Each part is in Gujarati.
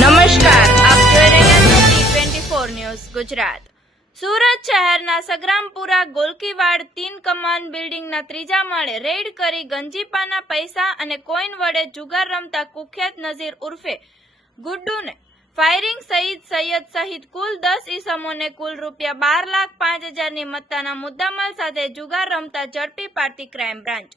નમસ્કાર. આપ જોઈ રહ્યા છો T four news Gujarat. Surat શહેરના સગ્રામપુરા ગોલકીવાડ તીન કમાન બિલ્ડિંગના ત્રીજા માળે રેડ કરી ગંજીપાના પૈસા અને કોઈન વડે જુગાર રમતા કુખ્યાત નઝીર ઉર્ફે ગુડ્ડુને ફાયરિંગ સહિત સૈયદ સહિત કુલ દસ ઈસમોને કુલ રૂપિયા બાર લાખ પાંચ હજારની મત્તાના મુદ્દામાલ સાથે જુગાર રમતા ઝડપી પાડતી ક્રાઇમ બ્રાન્ચ.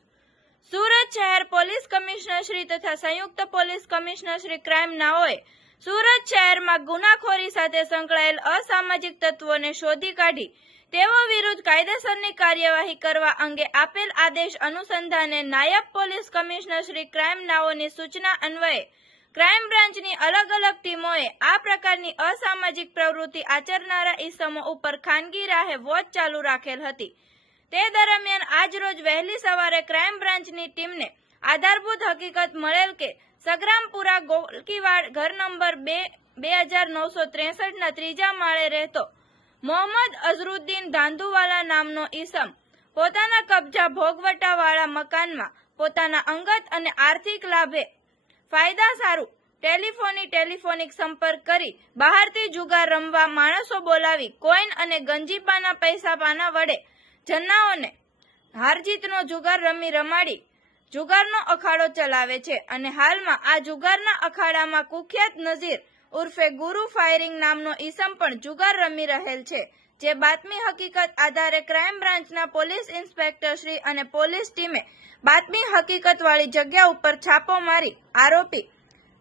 સુરત શહેર પોલીસ કમિશનર શ્રી તથા સંયુક્ત પોલીસ કમિશનર શ્રી ક્રાઇમ નાઓએ સુરત શહેરમાં ગુનાખોરી સાથે સંકળાયેલ અસામાજિક તત્વોને શોધી કાઢી તેઓ વિરુદ્ધ કાયદેસરની કાર્યવાહી કરવા અંગે આપેલ આદેશ અનુસંધાને નાયબ પોલીસ કમિશનર શ્રી ક્રાઇમ નાઓની સૂચના અન્વયે ક્રાઇમ બ્રાન્ચની અલગ અલગ ટીમોએ આ પ્રકારની અસામાજિક પ્રવૃત્તિ આચરનારા ઈસમો ઉપર ખાનગી રાહે વોચ ચાલુ રાખેલ હતી. તે દરમિયાન આજ રોજ વહેલી સવારે ક્રાઇમ બ્રાન્ચની ટીમને આધારભૂત હકીકત મળેલ કે સગ્રામપુરા ગોલકીવાડ ઘર નંબર બે બે હજાર નવસો ત્રેસઠના ત્રીજા માળે રહેતો મોહમ્મદ અઝરુદ્દીન ધાંધુવાલા નામનો ઈસમ પોતાના કબજા ભોગવટાવાળા મકાનમાં પોતાના અંગત અને આર્થિક લાભે ફાયદા સારું ટેલિફોની ટેલિફોનિક સંપર્ક કરી બહારથી જુગાર રમવા માણસો બોલાવી કોઈન અને ગંજીપાના પૈસા પાના વડે જન્નાઓને હારજીતનો જુગાર રમી રમાડી જુગારનો અખાડો ચલાવે છે અને હાલમાં આ જુગારના અખાડામાં કુખ્યાત નઝીર ઉર્ફે ગુરુ ફાયરિંગ નામનો ઈસમ પણ જુગાર રમી રહેલ છે, જે બાતમી હકીકત આધારે ક્રાઇમ બ્રાન્ચના પોલીસ ઇન્સ્પેક્ટર શ્રી અને પોલીસ ટીમે બાતમી હકીકત વાળી જગ્યા ઉપર છાપો મારી આરોપી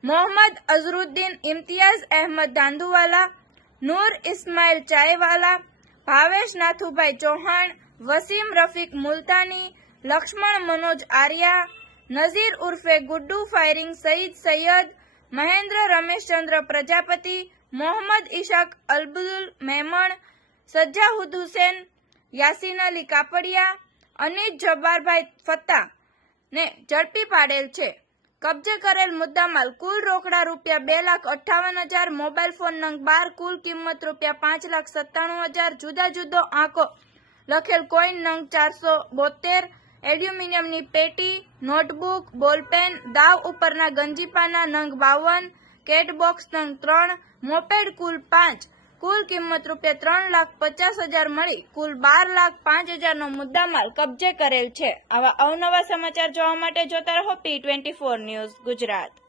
મોહમ્મદ અઝરુદ્દીન ઇમ્તિયાઝ અહેમદ દાંધુવાલા નૂર ઇસ્માઇલ ચાયવાલા, ભાવેશ નાથુભાઈ ચૌહાણ, વસીમ રફીક મુલતાની લક્ષ્મણ, મનોજ આર્યા, નઝીર ઉર્ફે ગુડ્ડુ ફાયરિંગ સઈદ સૈયદ, મહેન્દ્ર રમેશચંદ્ર પ્રજાપતિ, મોહમ્મદ ઇશાક અલબુલ મેમણ સજ્જાહુદ હુસેન, યાસીન અલી કાપડિયા, અનિત જબ્બારભાઈ ફત્તા ને ઝડપી પાડેલ છે. કબજે કરેલ મુદ્દામાલ કુલ રોકડા રૂપિયા બે લાખ અઠ્ઠાવન હજાર, મોબાઈલ ફોન નંગ બાર, કુલ કિંમત રૂપિયા પાંચ લાખ સત્તાણું હજાર, જુદા જુદો આંકો લખેલ કોઈન નંગ ચારસો બોતેર એલ્યુમિનિયમની પેટી, નોટબુક, બોલપેન, દાવ ઉપરના ગંજીપાના નંગ બાવન, કેટબોક્સ નંગ ત્રણ, મોપેડ કુલ પાંચ. કુલ કિંમત રૂપિયા ત્રણ લાખ પચાસ હજાર મળી. કુલ બાર લાખ પાંચ હજારનો મુદ્દામાલ કબજે કરેલ છે. આવા અવનવા સમાચાર જોવા માટે જોતા રહો P twenty four news Gujarat.